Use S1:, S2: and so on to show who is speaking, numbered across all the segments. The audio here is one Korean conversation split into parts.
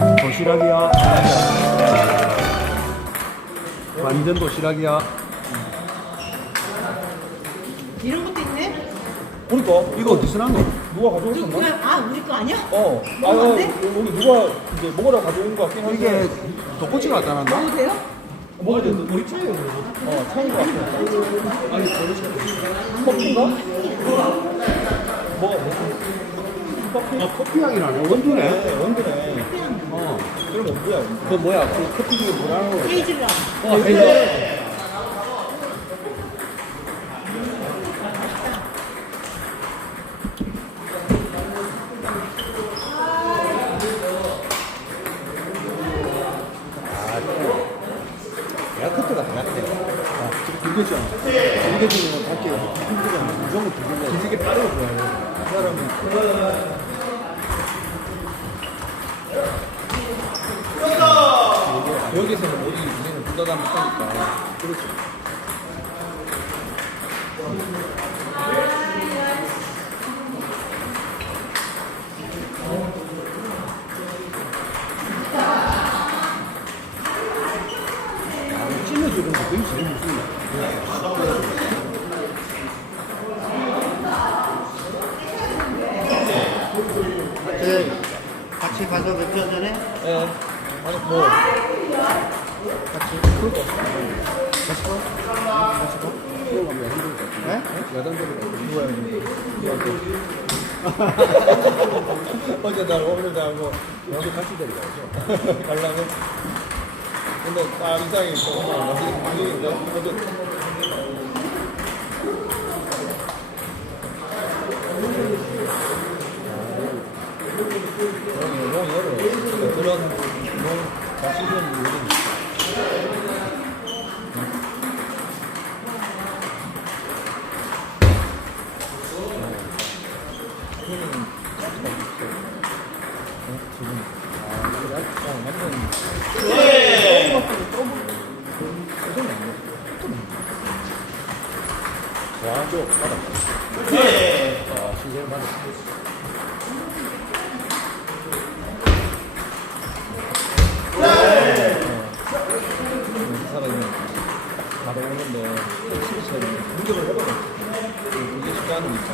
S1: 어, 도시락이야. 완전 도시락이야.
S2: 이런 것도 있네?
S1: 그러니까 이거 어디서 난 거?
S3: 누가 가져오셨나?
S2: 뭐야? 아 우리 거 아니야?
S3: 어. 아? 여기 누가 이제 먹으러 가져온 것 같긴 한데.
S1: 이게 독고치가 갖다 놨나?
S2: 먹어도 돼요?
S3: 먹어야 돼. 우리 차에 어, 차인 것 같아. 아니, 저기 커피인가? 뭐가 뭐지? 커피?
S1: 아, 커피 향이 나네. 원두네.
S3: 네, 원두네.
S1: 어.
S3: 그럼 원두야.
S1: 그 뭐야? 그 커피 중에 뭐라는 거?
S2: 헤이즐넛.
S1: 어, 헤이즐. 야크트가 더 약해. 아, 두개잖아. 두개 주는 건 밖에 힘들잖아. 무조건 두 개가. 뒤지게 빠르고 좋아해.
S3: 여기서는 어디 우리는 부담감 있으니까.
S1: 그렇지.
S4: 맥주 한잔 해?
S3: 예. 아니, 뭐.
S1: 같이 그럴까? 같이 가? 같이.
S4: 네?
S3: 누가 어제 날 오늘
S1: 여기 같이 데려가야죠.
S3: 가려면 근데 딱 이상이 조금만 나중에 어제 너무 너무 어려워 그런 너무 자신은 요즘 와줘 받아 아 신경 받아 사람이 바로 오는데 실체는 공격을 해버려 그게 쉽지 않은 입장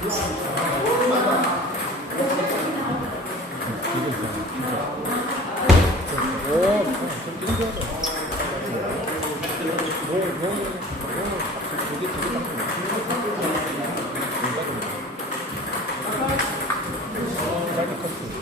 S3: 이게 Thank you.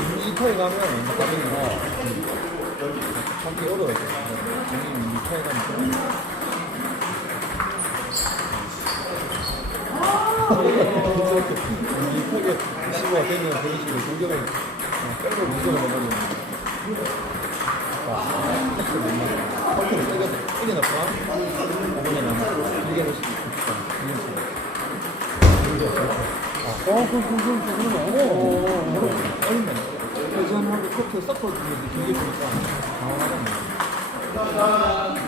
S3: 2차에 가면 가정이나 찾기 어려워요. 장님 2차에 가면 이쁘게 시부가 되면 그런 식으로 공격을 어, 빼고 공격을 해버리는 아, 헐크를 찍어서 이게 나빠? 이게 나빠? 이게 훨씬 좋다.
S1: 아, 꽁꽁꽁꽁
S3: 그러네. 커트 섞어주면서 길게 주니까 당황하네.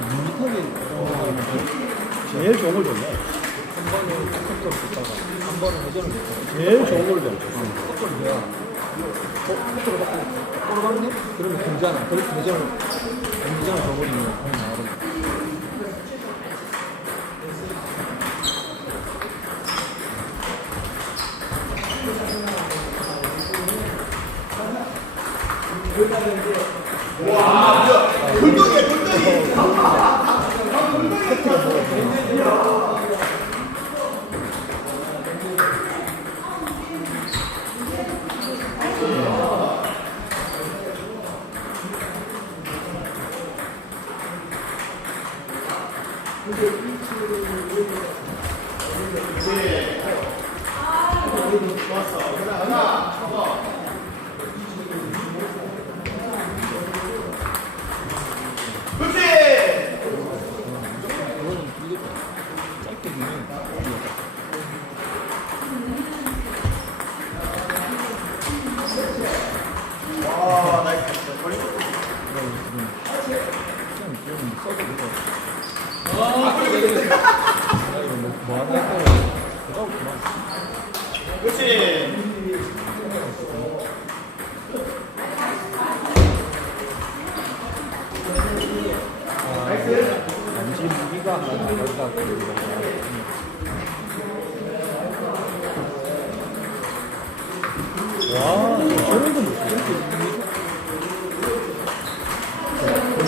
S3: 밋밋하게
S1: 제일 좋은 걸 줬네.
S3: 한 번은 커트를 줬다가 한 번은 회전을 줬다가
S1: 제일 좋은 걸 줬어.
S3: 어, 커트를 받고 갔네? 그러면 등잖아. 그렇게 회전을 회전을 줘버리면 나오거든. 와, 돌덩이야, 돌덩이. 좋았어. 하나, 하나.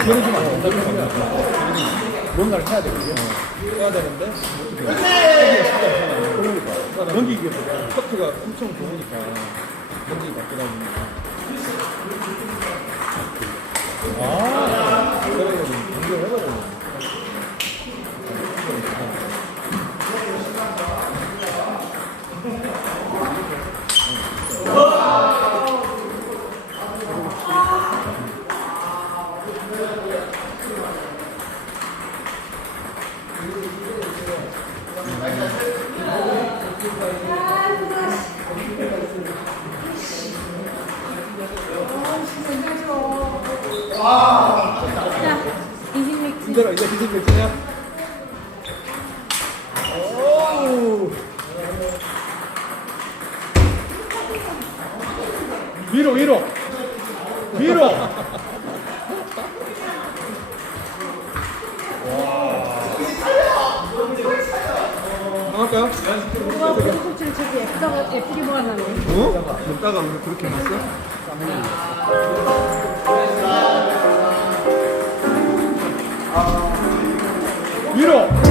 S3: 된다고 생각해. 뭔가를 해야 되거든요. 해야 되는데 그러니까 이게 커트가 엄청 좋으니까 연기 바뀌다 보니까 아 그래가지고 연결해버리 기술 결정이야 오우 위로 위로 위로 나갈까요?
S2: 누가 콘서트를 저렇게 예쁘다고 예쁘게 모아놨네.
S3: 어? 먹다가 오늘 그렇게 했어? 위로.